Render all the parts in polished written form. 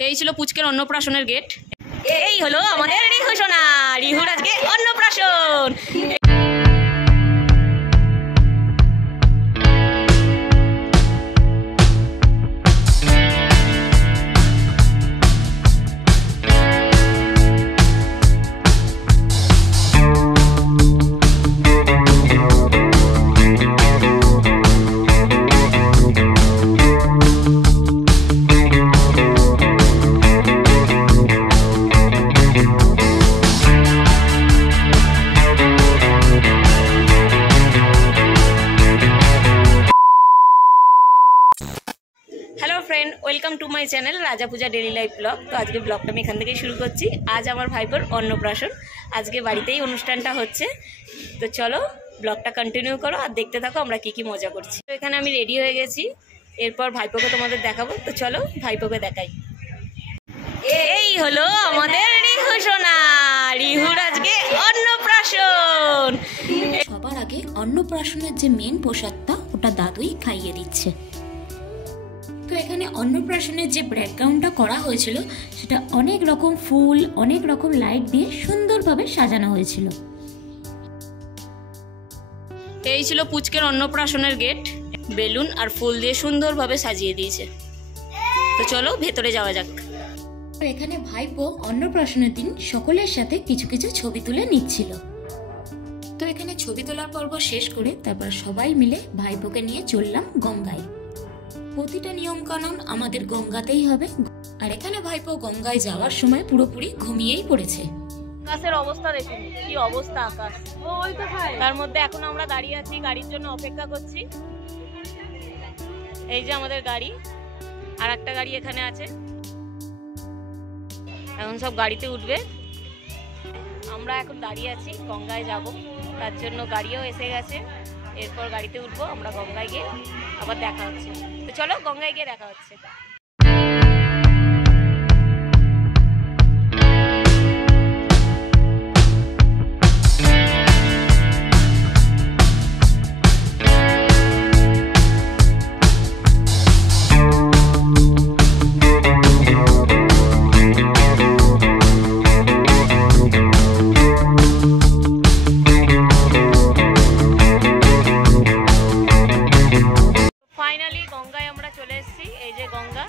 এই ছিল পুচকের অন্নপ্রাশনের গেট। এই হলো আমাদের রিহু সোনা, রিহুর আজকে অন্নপ্রাশন। Hello friend, welcome to my channel রাজা পূজা ডেলি লাইফ ব্লগ। তো আজকে ব্লগটা আমি এখান থেকেই শুরু করছি। আজ আমার ভাইপোর অন্নপ্রাশন, আজকে বাড়িতেই অনুষ্ঠানটা হচ্ছে। তো চলো ব্লগটা কন্টিনিউ করো আর দেখতে থাকো আমরা কি কি মজা করছি। তো এখানে আমি রেডি হয়ে গেছি, এরপর ভাইপোকে তোমাদের দেখাবো। তো চলো ভাইপোকে দেখাই। এই হলো আমাদের রিহু সোনা, রিহুর আজকে অন্নপ্রাশন। সবার আগে অন্নপ্রাশনের যে মেন প্রসাদটা ওটা দাদুই খাইয়ে দিচ্ছে। তো এখানে অন্নপ্রাশনের যে ব্যাকগ্রাউন্ডটা করা হয়েছিল সেটা অনেক রকম ফুল, অনেক রকম লাইট দিয়ে সুন্দরভাবে সাজানো হয়েছিল। এই ছিল পুচকের অন্নপ্রাশনের গেট, বেলুন আর ফুল দিয়ে সুন্দরভাবে সাজিয়ে দিয়েছে। তো চলো ভেতরে যাওয়া যাক। তো এখানে ভাইপো অন্নপ্রাশনের দিন সকলের সাথে কিছু কিছু ছবি তুলে নিচ্ছিল। তো এখানে ছবি তোলার পর্ব শেষ করে তারপর সবাই মিলে ভাইপোকে নিয়ে চললাম গঙ্গায়। প্রতিটা নিয়ম কানুন আমাদের গঙ্গাতেই হবে। আর এখানে ভাইপো গঙ্গায় যাওয়ার সময় পুরোপুরি ঘুমিয়েই পড়েছে। আকাশের অবস্থা দেখুন কি অবস্থা আকাশ। তার মধ্যে এখন আমরা দাঁড়িয়ে আছি, গাড়ির জন্য অপেক্ষা করছি। এই যে আমাদের গাড়ি, আর একটা গাড়ি এখানে আছে। এখন সব গাড়িতে উঠবে, আমরা এখন দাঁড়িয়ে আছি, গঙ্গায় যাব। তার জন্য গাড়িও এসে গেছে, এরপর গাড়িতে উঠবো আমরা। গঙ্গায় গিয়ে আবার দেখা হচ্ছে। তো চলো গঙ্গায় গিয়ে দেখা হচ্ছে। ফাইনালি গঙ্গায় আমরা চলে এসেছি। এই যে গঙ্গা,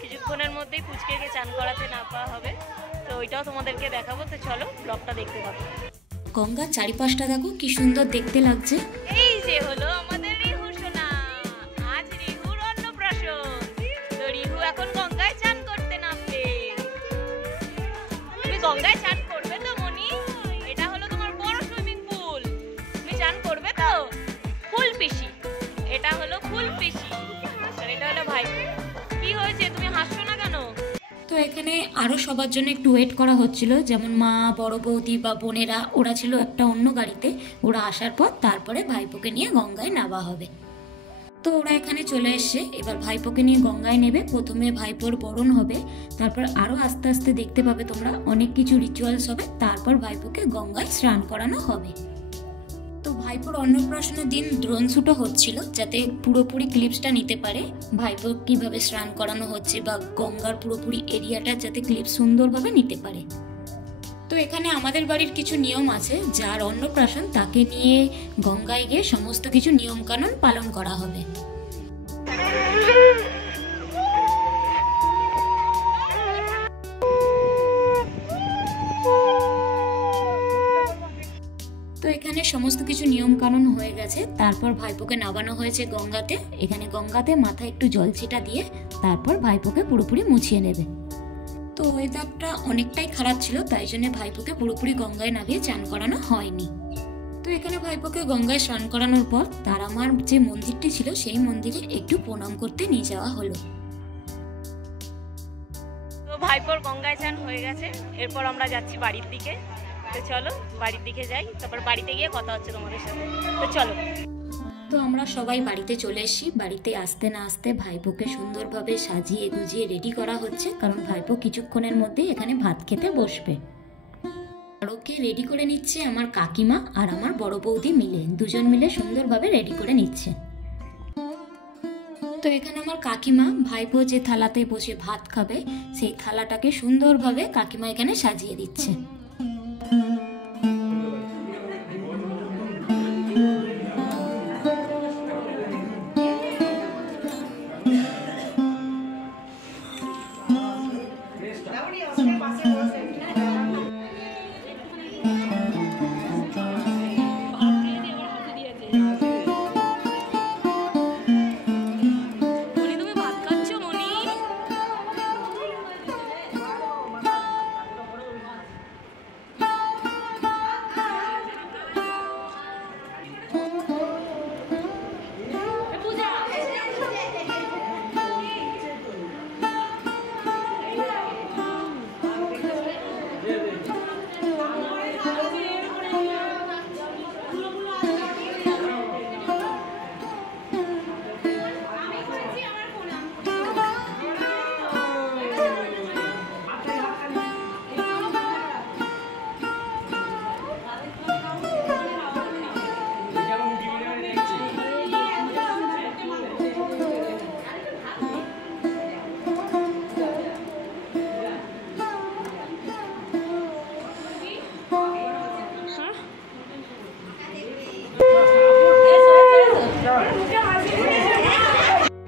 কিছুক্ষণের মধ্যেই পুচকেকে চান করাতে না পাওয়া হবে, তো ওইটাও তোমাদেরকে দেখাবো। তো চলো ব্লগটা দেখতে থাকো। গঙ্গার চারিপাশটা দেখো কি সুন্দর দেখতে লাগছে। এই যে হলো আমাদের রিহু সোনা, আজ রিহুর অন্নপ্রাশন। তো রিহু এখন গঙ্গায় চান করতে নামবে। তুমি গঙ্গায় চান করবে তো মনি? এটা হলো তোমার বড় সুইমিং পুল, তুমি চান করবে তো? ফুল পিসি, এটা হলো ফুল পিসি, আর এটা হলো ভাই। কি হয়েছে, তুমি হাসছো না কেন? তো এখানে আরো সবার জন্য একটু ওয়েট করা হচ্ছিল, যেমন মা, বড় বৌদি বা বোনেরা, ওরা ছিল একটা অন্য গাড়িতে। ওরা আসার পর তারপরে ভাইপোকে নিয়ে গঙ্গায় নামা হবে। তো ওরা এখানে চলে এসছে, এবার ভাইপোকে নিয়ে গঙ্গায় নেবে। প্রথমে ভাইপোর বরণ হবে, তারপর আরো আস্তে আস্তে দেখতে পাবে তোমরা অনেক কিছু রিচুয়ালস হবে। তারপর ভাইপোকে গঙ্গায় স্নান করানো হবে। তো ভাইপোর অন্নপ্রাশনের দিন ড্রোন শ্যুটও হচ্ছিল, যাতে পুরোপুরি ক্লিপসটা নিতে পারে ভাইপোর কিভাবে স্নান করানো হচ্ছে বা গঙ্গার পুরোপুরি এরিয়াটা, যাতে ক্লিপ সুন্দরভাবে নিতে পারে। তো এখানে আমাদের বাড়ির কিছু নিয়ম আছে, যার অন্নপ্রাশন তাকে নিয়ে গঙ্গায় গিয়ে সমস্ত কিছু নিয়ম কানুন পালন করা হবে। তো এখানে সমস্ত কিছু নিয়ম কানুন হয়ে গেছে। তারপর ভাইপোকে নামানো হয়েছে গঙ্গাতে। এখানে গঙ্গাতে মাথায় একটু জল ছিটা দিয়ে তারপর ভাইপোকে পুরোপুরি মুছিয়ে নেবে। তো ওয়েদারটা অনেকটাই খারাপ ছিল, তাই জন্য ভাইপোকে পুরোপুরি গঙ্গায় নামিয়ে চান করানো হয়নি। তো এখানে ভাইপোকে গঙ্গায় স্নান করানোর পর তারামার যে মন্দিরটি ছিল সেই মন্দিরে একটু প্রণাম করতে নিয়ে যাওয়া হলো। তো ভাইপোর গঙ্গায় চান হয়ে গেছে, এরপর আমরা যাচ্ছি বাড়ির দিকে। তো চলো বাড়ির দিকে যাই, তারপর বাড়িতে গিয়ে কথা হচ্ছে তোমাদের সাথে। তো চলো। তো আমরা সবাই বাড়িতে চলে এসেছি। বাড়িতে আসতে না আসতে ভাইপোকে সুন্দরভাবে সাজিয়ে গুজিয়ে রেডি করা হচ্ছে, কারণ ভাইপো কিছুক্ষণের মধ্যে এখানে ভাত খেতে বসবে। আর ওকে রেডি করে নিচ্ছে আমার কাকিমা আর আমার বড় বৌদি মিলে, দুজন মিলে সুন্দরভাবে রেডি করে নিচ্ছে। তো এখানে আমার কাকিমা ভাইপো যে থালাতে বসে ভাত খাবে সেই থালাটাকে সুন্দরভাবে কাকিমা এখানে সাজিয়ে দিচ্ছে।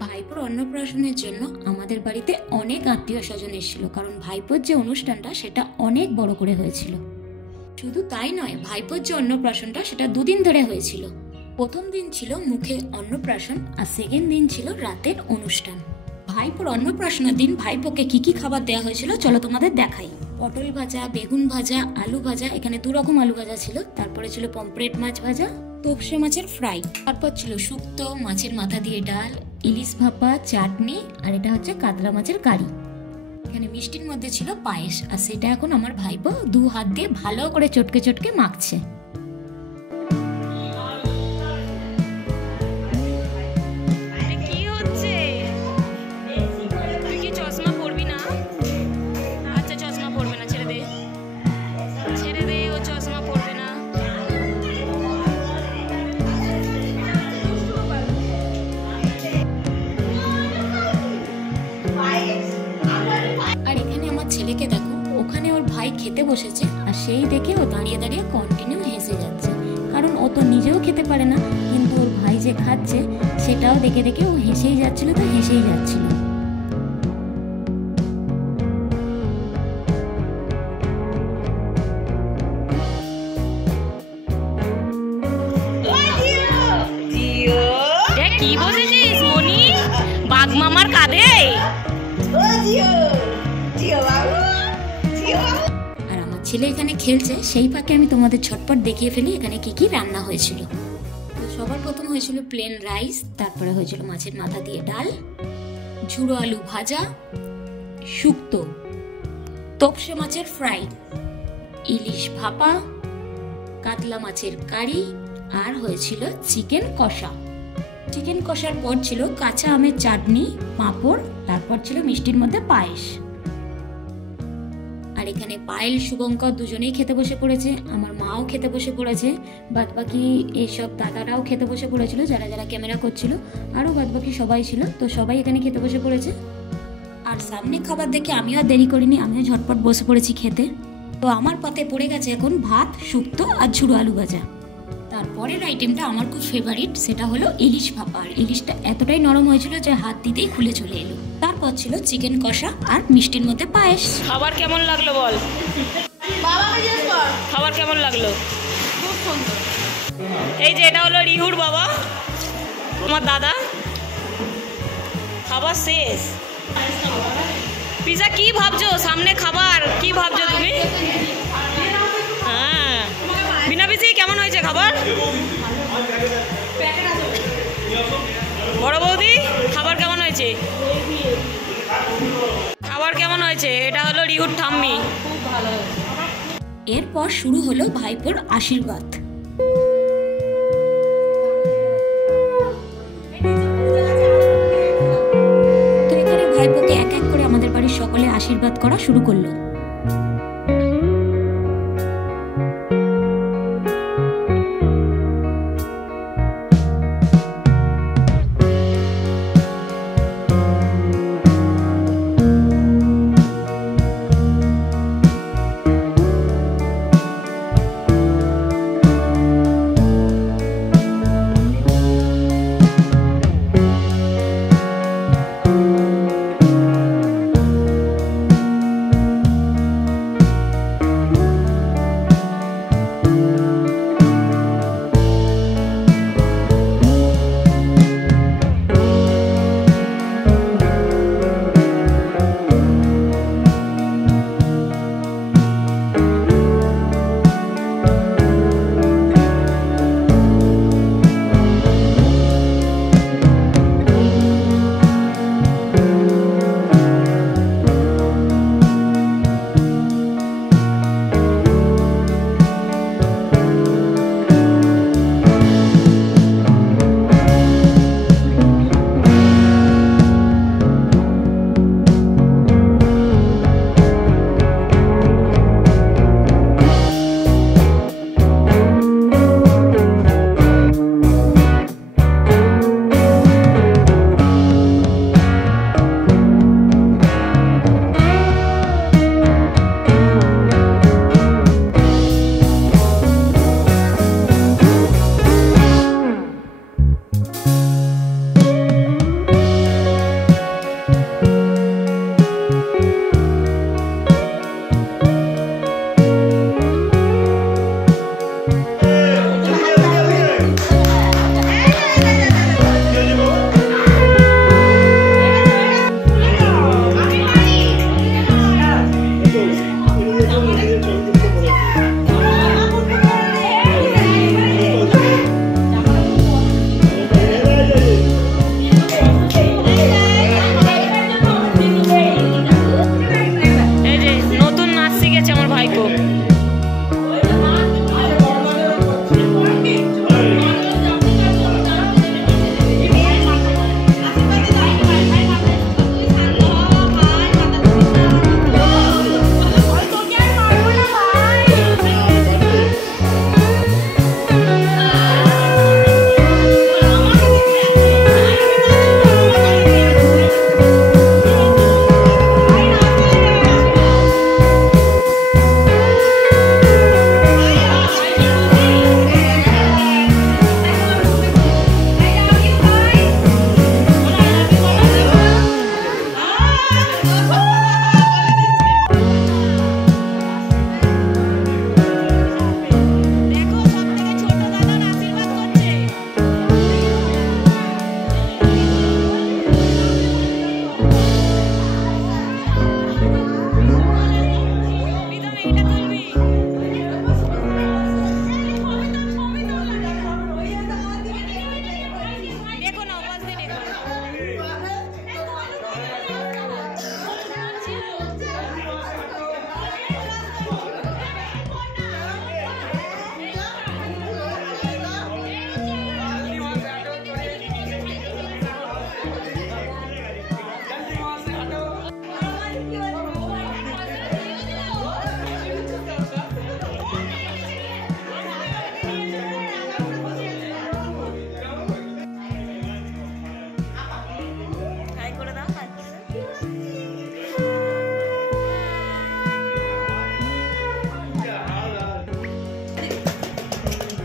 ভাইপোর অন্নপ্রাশনের জন্য আমাদের বাড়িতে অনেক আত্মীয় স্বজন এসেছিল, কারণ ভাইপোর যে অনুষ্ঠানটা সেটা অনেক বড় করে হয়েছিল। শুধু তাই নয়, ভাইপোর যে অন্নপ্রাশনটা সেটা 2 দিন ধরে হয়েছিল। প্রথম দিন ছিল মুখে অন্নপ্রাশন আর সেকেন্ড দিন ছিল রাতের অনুষ্ঠান। ভাইপোর অন্নপ্রাশনের দিন ভাইপোকে কি কি খাবার দেওয়া হয়েছিল চলো তোমাদের দেখাই। পটল ভাজা, বেগুন ভাজা, আলু ভাজা, এখানে 2 রকম আলু ভাজা ছিল। তারপরে ছিল পমফ্রেট মাছ ভাজা, তোপসে মাছের ফ্রাই, তারপর ছিল শুক্তো, মাছের মাথা দিয়ে ডাল, ইলিশ ভাপা, চাটনি, আর এটা হচ্ছে কাতলা মাছের কারি। এখানে মিষ্টির মধ্যে ছিল পায়েস, আর সেটা এখন আমার ভাইপো 2 হাত দিয়ে ভালো করে চটকে চটকে মাখছে। ছেলেকে দেখো, ওখানে ওর ভাই খেতে বসেছে আর সেই দেখে ও দাঁড়িয়ে দাঁড়িয়ে কন্টিনিউ হেসে যাচ্ছে, কারণ ও তো নিজেও খেতে পারে না, কিন্তু ওর ভাই যে খাচ্ছে সেটাও দেখে দেখে ও হেসেই যাচ্ছিল, তো হেসেই যাচ্ছিল। কি বলেছিস মনি? বাঘ মামার কাঁধে। আর আমার ছেলে এখানে খেলছে, সেই ফাঁকে আমি তোমাদের ঝটপট দেখিয়ে ফেলি এখানে কি কি রান্না হয়েছিল। তো সবার প্রথম হয়েছিল প্লেন রাইস, তারপরে হয়েছিল মাছের মাথা দিয়ে ডাল, ঝুড়ো আলু ভাজা, শুক্তো, তোপসে মাছের ফ্রাই, ইলিশ ভাপা, কাতলা মাছের কারি, আর হয়েছিল চিকেন কষা। চিকেন কষার পর ছিল কাঁচা আমের চাটনি, পাঁপড়, তারপর ছিল মিষ্টির মধ্যে পায়েস। আর এখানে পায়েল, শুভঙ্কর দুজনেই খেতে বসে পড়েছে, আমার মাও খেতে বসে পড়েছে, বাদ বাকি এইসব দাদারাও খেতে বসে পড়েছিল যারা যারা ক্যামেরা করছিল, আরও বাদ বাকি সবাই ছিল, তো সবাই এখানে খেতে বসে পড়েছে। আর সামনে খাবার দেখে আমিও আর দেরি করিনি, আমিও ঝটপট বসে পড়েছি খেতে। তো আমার পাতে পড়ে গেছে এখন ভাত, শুক্তো আর ঝুড়ো আলু ভাজা। তারপরের আইটেমটা আমার খুব ফেভারিট, সেটা হলো ইলিশ ভাপা। আর ইলিশটা এতটাই নরম হয়েছিল যে হাত দিতেই খুলে চলে এলো। তারপর ছিল চিকেন কষা আর মিষ্টির মধ্যে পায়েস। খাবার কেমন লাগলো বল? খাবার কেমন লাগলো? খুব সুন্দর। এই যে এটা হলো রিহুর বাবা, আমার দাদা। খাবার শেষ। পিজা কি ভাবছো? সামনে খাবার কি ভাবছো তুমি? হ্যাঁ, বিনা পিসি কেমন হয়েছে খাবার? বড় বৌদি খাবার কেমন হয়েছে? খাবার কেমন হয়েছে? এটা হলো রিহুর ঠাম্মি। খুব ভালো। এরপর শুরু হলো ভাইপোর আশীর্বাদ। তো এখানে ভাইপোকে এক এক করে আমাদের বাড়ির সকলে আশীর্বাদ করা শুরু করলো।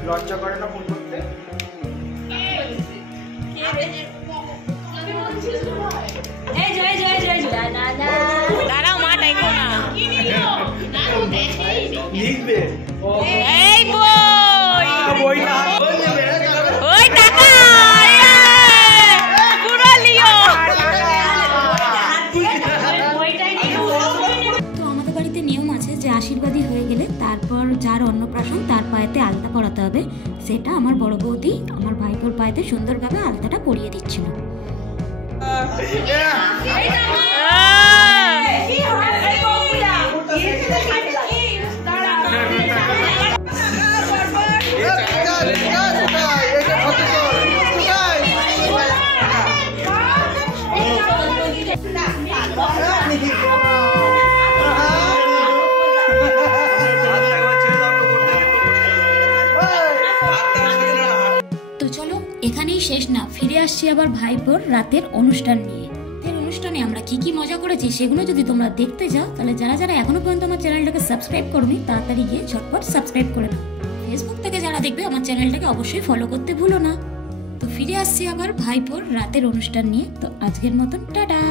লজ্জা করে না ফোন করতে? দাঁড়াও, মা ডাইকো না। লিখবে এই বই বই না ওই টাকা পুরো লিও। তো আমাদের বাড়িতে নিয়ম আছে যে আশীর্বাদী হয়ে গেলে তারপর যার অন্নপ্রাশন তার পায়েতে আলতা পরাতে হবে। সেটা আমার বড় বৌদি আমার ভাইপোর পায়েতে সুন্দরভাবে আলতাটা পরিয়ে দিচ্ছিল। তো চলো এখানেই শেষ না, ফিরে আসছি আবার ভাইপোর রাতের অনুষ্ঠান নিয়ে। অনুষ্ঠানে আমরা কি কি মজা করেছি সেগুলো যদি তোমরা দেখতে যাও, তাহলে যারা যারা এখনো পর্যন্ত আমার চ্যানেলটাকে সাবস্ক্রাইব করোনি তাড়াতাড়ি গিয়ে ঝটপট সাবস্ক্রাইব করে নাও। ফেসবুক থেকে যারা দেখবে আমার চ্যানেলটাকে অবশ্যই ফলো করতে ভুলো না। তো ফিরে আসছি আবার ভাইপোর রাতের অনুষ্ঠান নিয়ে। তো আজকের মতন টাটা।